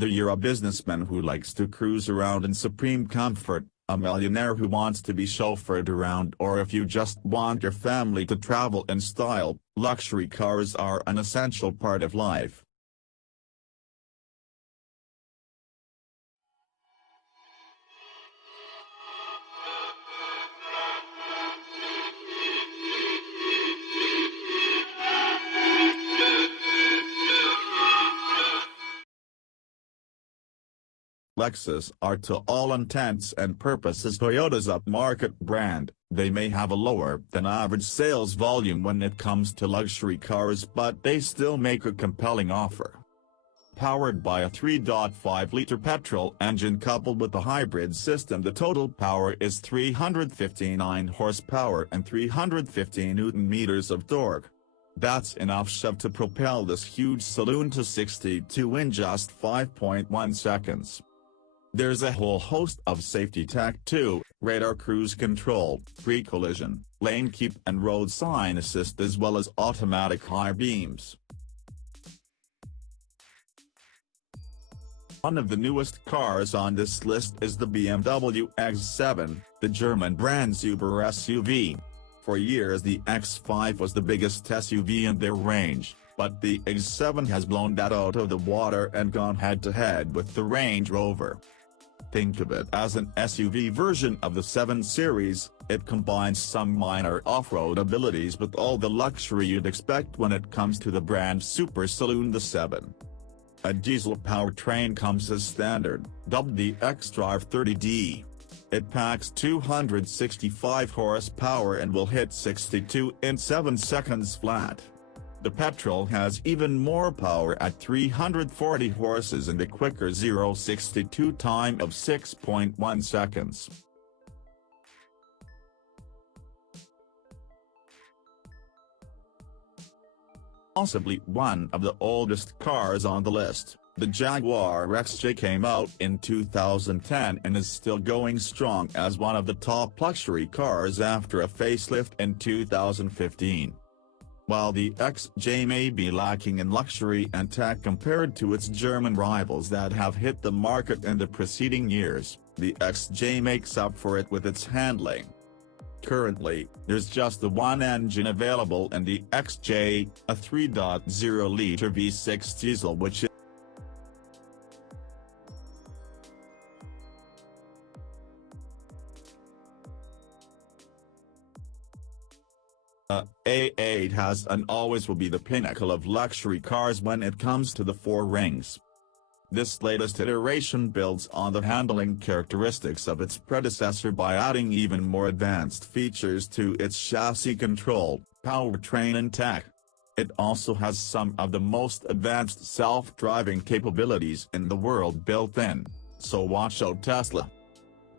Whether you're a businessman who likes to cruise around in supreme comfort, a millionaire who wants to be chauffeured around, or if you just want your family to travel in style, luxury cars are an essential part of life. Lexus are to all intents and purposes Toyota's upmarket brand. They may have a lower than average sales volume when it comes to luxury cars, but they still make a compelling offer. Powered by a 3.5-liter petrol engine coupled with a hybrid system, the total power is 359 horsepower and 350 Nm of torque. That's enough shove to propel this huge saloon to 62 in just 5.1 seconds. There's a whole host of safety tech too: radar cruise control, pre-collision, lane keep and road sign assist, as well as automatic high beams. One of the newest cars on this list is the BMW X7, the German brand's Uber SUV. For years the X5 was the biggest SUV in their range, but the X7 has blown that out of the water and gone head-to-head with the Range Rover. Think of it as an SUV version of the 7 Series. It combines some minor off-road abilities with all the luxury you'd expect when it comes to the brand's super saloon, the 7. A diesel powertrain comes as standard, dubbed the xDrive 30D. It packs 265 horsepower and will hit 62 in 7 seconds flat. The petrol has even more power at 340 horses and a quicker 0-62 time of 6.1 seconds. Possibly one of the oldest cars on the list, the Jaguar XJ came out in 2010 and is still going strong as one of the top luxury cars after a facelift in 2015. While the XJ may be lacking in luxury and tech compared to its German rivals that have hit the market in the preceding years, the XJ makes up for it with its handling. Currently, there's just the one engine available in the XJ, a 3.0-liter V6 diesel, which is A8 has and always will be the pinnacle of luxury cars when it comes to the four rings. This latest iteration builds on the handling characteristics of its predecessor by adding even more advanced features to its chassis control, powertrain and tech. It also has some of the most advanced self-driving capabilities in the world built in, so watch out Tesla.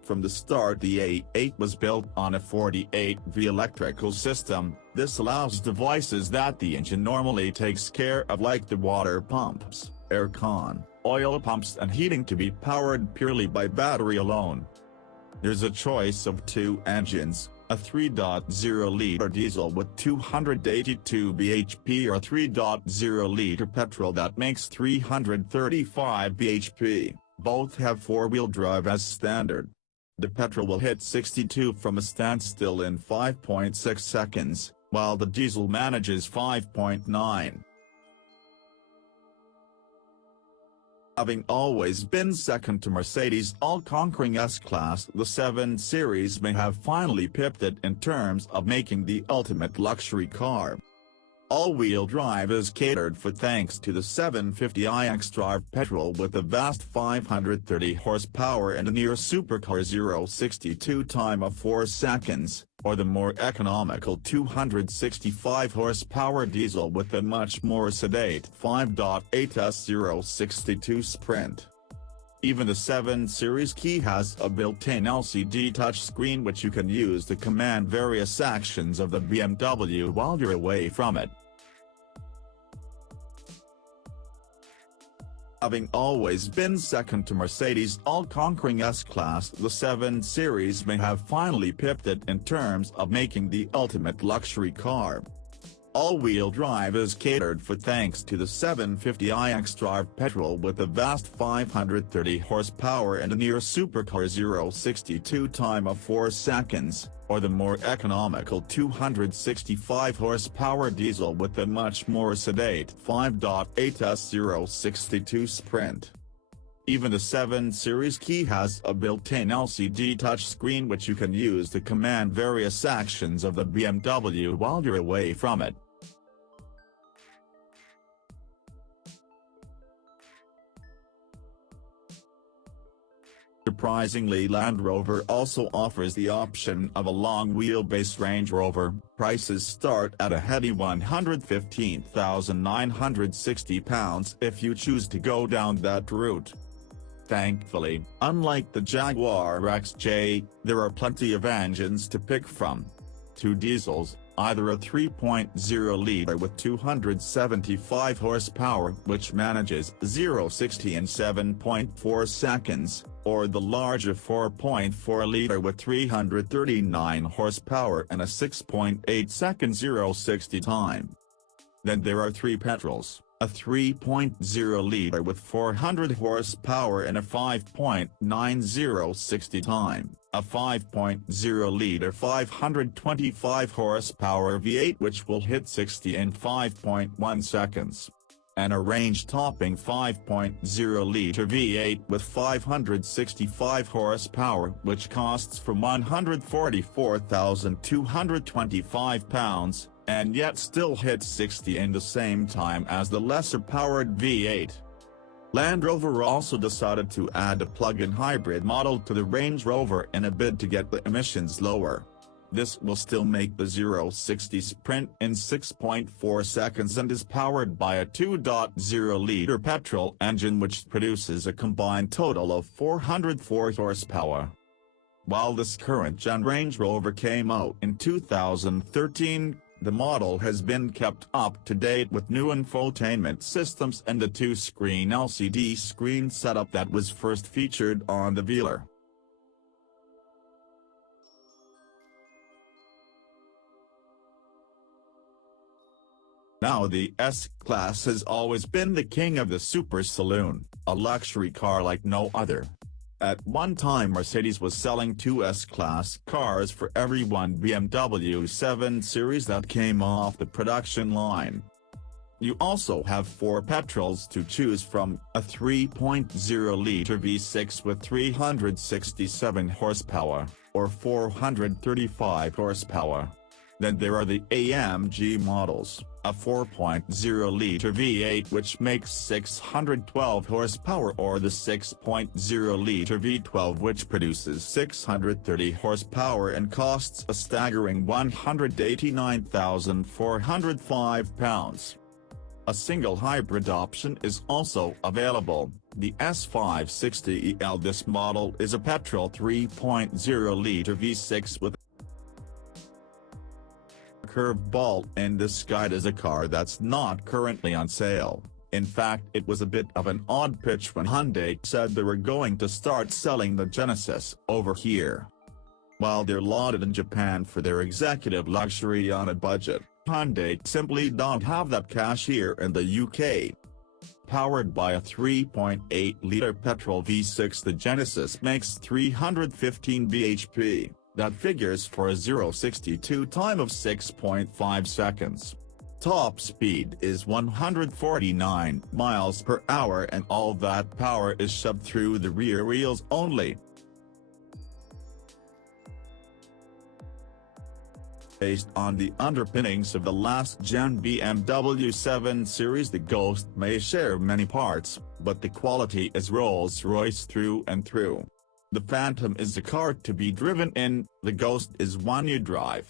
From the start the A8 was built on a 48V electrical system. This allows devices that the engine normally takes care of, like the water pumps, aircon, oil pumps and heating, to be powered purely by battery alone. There's a choice of two engines, a 3.0-liter diesel with 282 bhp or 3.0-liter petrol that makes 335 bhp. Both have four-wheel drive as standard. The petrol will hit 62 from a standstill in 5.6 seconds, while the diesel manages 5.9. Having always been second to Mercedes' all-conquering S-Class, the 7 Series may have finally pipped it in terms of making the ultimate luxury car. All-wheel drive is catered for thanks to the 750i xDrive petrol with a vast 530 horsepower and a near supercar 0-62 time of 4 seconds, or the more economical 265 horsepower diesel with a much more sedate 5.8s 0-62 sprint. Even the 7 Series key has a built-in LCD touchscreen which you can use to command various actions of the BMW while you're away from it. Having always been second to Mercedes' all-conquering S-Class, the 7 Series may have finally pipped it in terms of making the ultimate luxury car. All-wheel drive is catered for thanks to the 750i xDrive petrol with a vast 530 horsepower and a near supercar 0-62 time of 4 seconds, or the more economical 265 horsepower diesel with a much more sedate 5.8s 0-62 Sprint. Even the 7 Series key has a built-in LCD touchscreen which you can use to command various actions of the BMW while you're away from it. Surprisingly, Land Rover also offers the option of a long-wheelbase Range Rover. Prices start at a heady £115,960 if you choose to go down that route. Thankfully, unlike the Jaguar XJ, there are plenty of engines to pick from. 2 diesels, either a 3.0-litre with 275 horsepower which manages 0-60 in 7.4 seconds, or the larger 4.4-litre with 339 horsepower and a 6.8-second 0-60 time. Then there are 3 petrols. A 3.0-litre with 400 horsepower and a 5.90 60 time, a 5.0-litre 525 horsepower V8 which will hit 60 in 5.1 seconds, and a range-topping 5.0-litre V8 with 565 horsepower which costs from £144,225, and yet still hits 60 in the same time as the lesser-powered V8. Land Rover also decided to add a plug-in hybrid model to the Range Rover in a bid to get the emissions lower. This will still make the 0-60 Sprint in 6.4 seconds and is powered by a 2.0-litre petrol engine which produces a combined total of 404 horsepower. While this current-gen Range Rover came out in 2013, the model has been kept up to date with new infotainment systems and the 2-screen LCD screen setup that was first featured on the Velar. Now the S-Class has always been the king of the super saloon, a luxury car like no other. At one time Mercedes was selling 2 S-Class cars for every one BMW 7 Series that came off the production line. You also have 4 petrols to choose from, a 3.0-litre V6 with 367 horsepower, or 435 horsepower. Then there are the AMG models, a 4.0-litre V8 which makes 612 horsepower or the 6.0-litre V12 which produces 630 horsepower and costs a staggering £189,405. A single hybrid option is also available, the S560EL. This model is a petrol 3.0-litre V6 with curveball in disguise as a car that's not currently on sale. In fact, it was a bit of an odd pitch when Hyundai said they were going to start selling the Genesis over here. While they're lauded in Japan for their executive luxury on a budget, Hyundai simply don't have that cash here in the UK. Powered by a 3.8-litre petrol V6, the Genesis makes 315 bhp. That figures for a 0-62 time of 6.5 seconds. Top speed is 149 miles per hour and all that power is shoved through the rear wheels only. Based on the underpinnings of the last-gen BMW 7 Series, the Ghost may share many parts, but the quality is Rolls-Royce through and through. The Phantom is a car to be driven in, the Ghost is one you drive.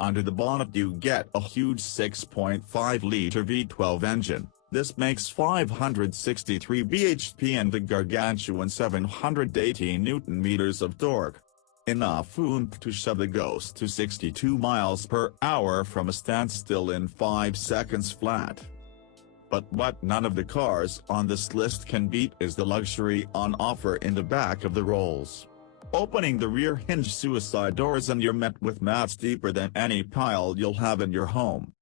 Under the bonnet you get a huge 6.5-litre V12 engine, this makes 563 bhp and the gargantuan 780 Nm of torque. Enough oomph to shove the Ghost to 62 miles per hour from a standstill in 5 seconds flat. But what none of the cars on this list can beat is the luxury on offer in the back of the Rolls. Opening the rear hinge suicide doors and you're met with mats deeper than any pile you'll have in your home.